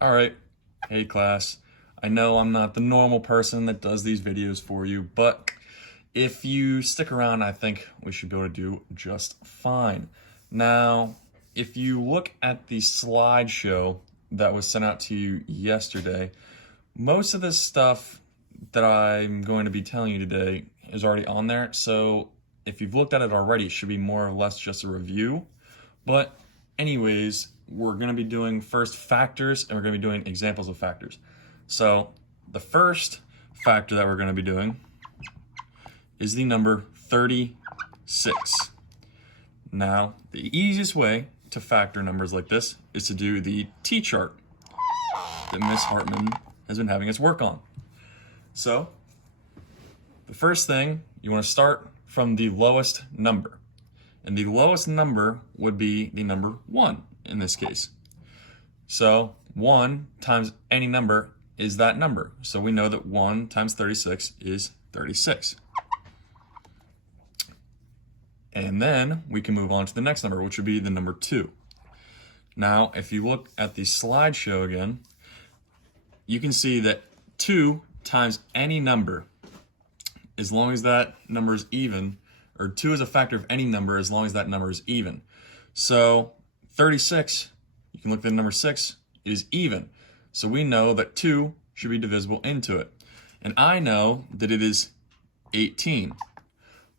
All right, hey class. I know I'm not the normal person that does these videos for you, but if you stick around, I think we should be able to do just fine. Now, if you look at the slideshow that was sent out to you yesterday, most of this stuff that I'm going to be telling you today is already on there. So if you've looked at it already, it should be more or less just a review. But anyways, we're going to be doing first factors and we're going to be doing examples of factors. So the first factor that we're going to be doing is the number 36. Now, the easiest way to factor numbers like this is to do the T-chart that Miss Hartman has been having us work on. So the first thing, you want to start from the lowest number. And the lowest number would be the number 1 in this case. So 1 times any number is that number. So we know that 1 times 36 is 36. And then we can move on to the next number, which would be the number 2. Now, if you look at the slideshow again, you can see that 2 times any number, as long as that number is even, or 2 is a factor of any number as long as that number is even. So 36, you can look at the number 6, is even. So we know that 2 should be divisible into it. And I know that it is 18.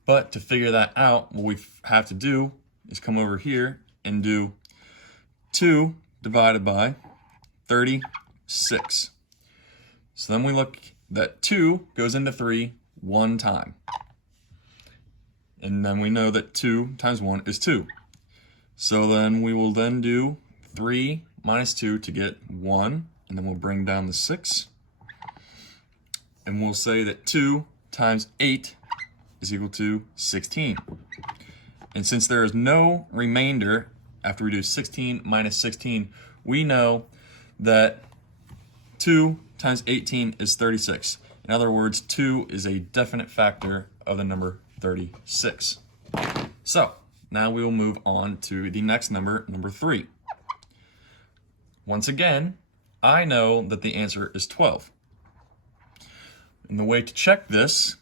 But to figure that out, what we have to do is come over here and do 2 divided by 36. So then we look that 2 goes into 3 one time. And then we know that 2 times 1 is 2. So then we will then do 3 minus 2 to get 1. And then we'll bring down the 6. And we'll say that 2 times 8 is equal to 16. And since there is no remainder after we do 16 minus 16, we know that 2 times 18 is 36. In other words, 2 is a definite factor of the number 36. So now we will move on to the next number, number 3. Once again, I know that the answer is 12. And the way to check this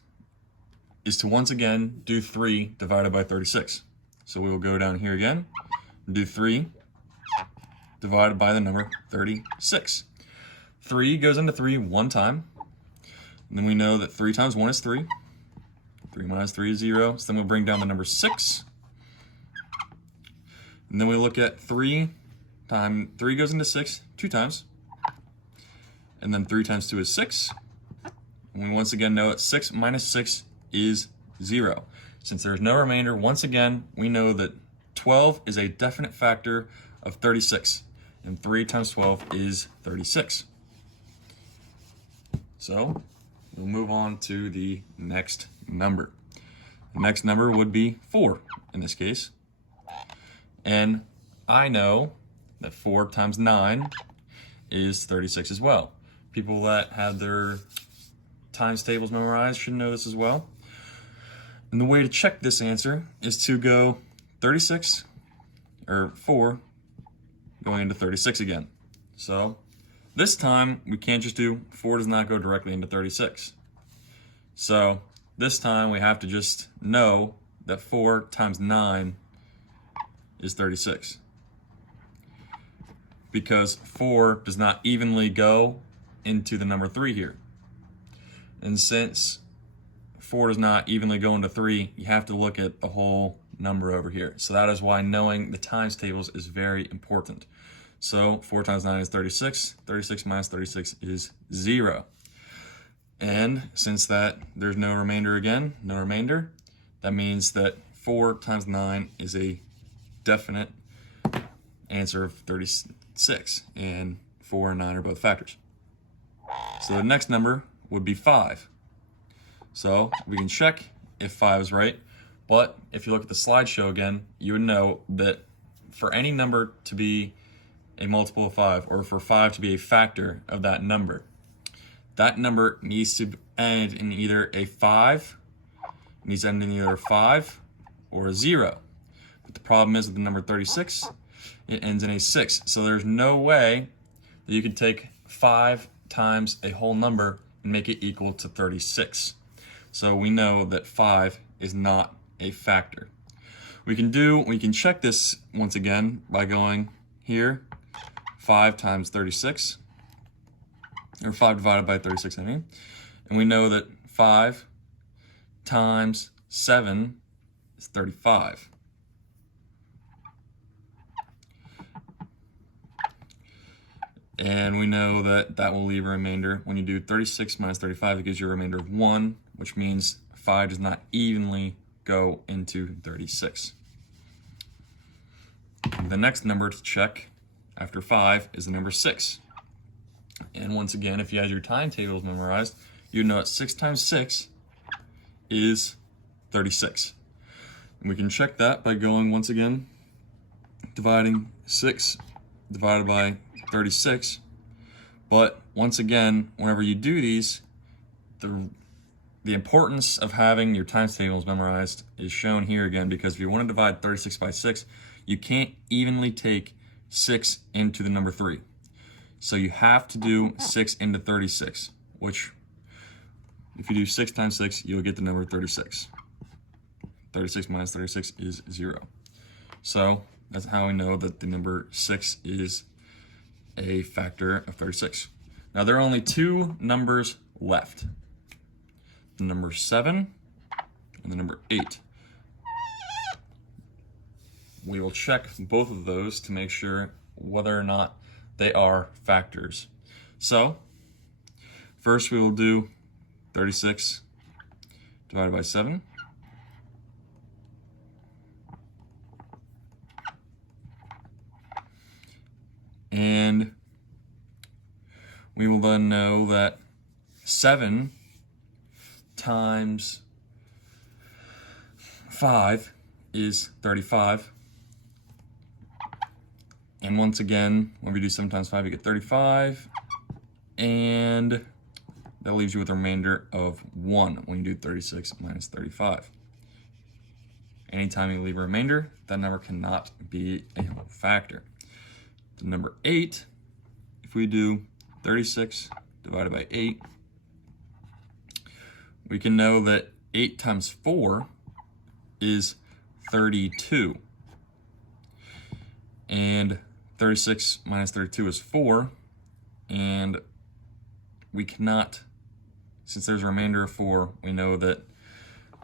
is to once again do 3 divided by 36. So we will go down here again and do 3 divided by the number 36. 3 goes into 3 one time. And then we know that 3 times 1 is 3. 3 minus 3 is 0. So then we'll bring down the number 6. And then we look at 3 goes into 6 2 times. And then 3 times 2 is 6. And we once again know that 6 minus 6 is 0. Since there's no remainder, once again, we know that 12 is a definite factor of 36. And 3 times 12 is 36. So we'll move on to the next number. The next number would be 4 in this case. And I know that 4 times 9 is 36 as well. People that have their times tables memorized should know this as well. And the way to check this answer is to go 36, or 4, going into 36 again. So this time, we can't just do 4 does not go directly into 36. So this time, we have to just know that 4 times 9 is 36. Because 4 does not evenly go into the number 3 here. And since 4 does not evenly go into 3, you have to look at the whole number over here. So that is why knowing the times tables is very important. So 4 times 9 is 36. 36 minus 36 is 0. And since there's no remainder again, no remainder, that means that 4 times 9 is a definite answer of 36. And 4 and 9 are both factors. So the next number would be 5. So we can check if 5 is right, but if you look at the slideshow again, you would know that for any number to be a multiple of 5, or for 5 to be a factor of that number needs to end in either a 5, needs to end in either a 5 or a 0. But the problem is with the number 36, it ends in a 6. So there's no way that you could take 5 times a whole number and make it equal to 36. So we know that 5 is not a factor. We can check this once again by going here, 5 times 36, or 5 divided by 36, I mean. And we know that 5 times 7 is 35. And we know that that will leave a remainder. When you do 36 minus 35, it gives you a remainder of 1, which means 5 does not evenly go into 36. The next number to check after 5 is the number 6. And once again, if you had your timetables memorized, you know that 6 times 6 is 36. And we can check that by going, once again, dividing 6 divided by 36. But once again, whenever you do these, the importance of having your times tables memorized is shown here again, because if you want to divide 36 by 6, you can't evenly take 6 into the number 3. So you have to do 6 into 36, which if you do 6 times 6, you'll get the number 36. 36 minus 36 is 0. So that's how we know that the number 6 is a factor of 36. Now there are only 2 numbers left. The number 7 and the number 8. We will check both of those to make sure whether or not they are factors. So first we will do 36 divided by 7. And we will then know that 7 times 5 is 35. And once again, when we do 7 times 5, you get 35. And that leaves you with a remainder of 1 when you do 36 minus 35. Anytime you leave a remainder, that number cannot be a whole factor. The number 8, if we do 36 divided by 8, we can know that 8 times 4 is 32. And 36 minus 32 is 4. And we cannot, since there's a remainder of 4, we know that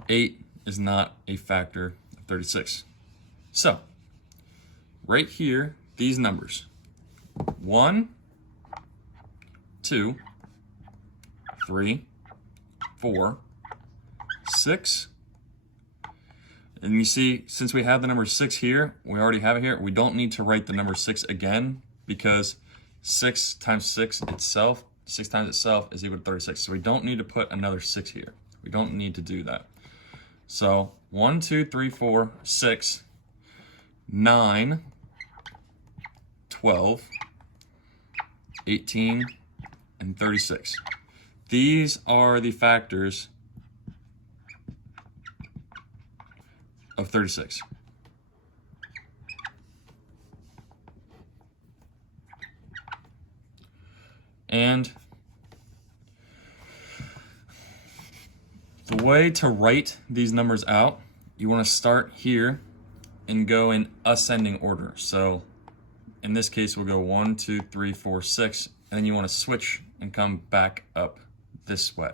8 is not a factor of 36. So, right here, these numbers, 1, 2, 3, 4, 6, and you see, since we have the number 6 here, we already have it here, we don't need to write the number 6 again, because 6 times 6 itself, 6 times itself is equal to 36, so we don't need to put another 6 here. We don't need to do that. So 1, 2, 3, 4, 6, 9, 12, 18, and 36. These are the factors of 36. And the way to write these numbers out, you want to start here and go in ascending order. So in this case, we'll go 1, 2, 3, 4, 6, and then you want to switch and come back up this way.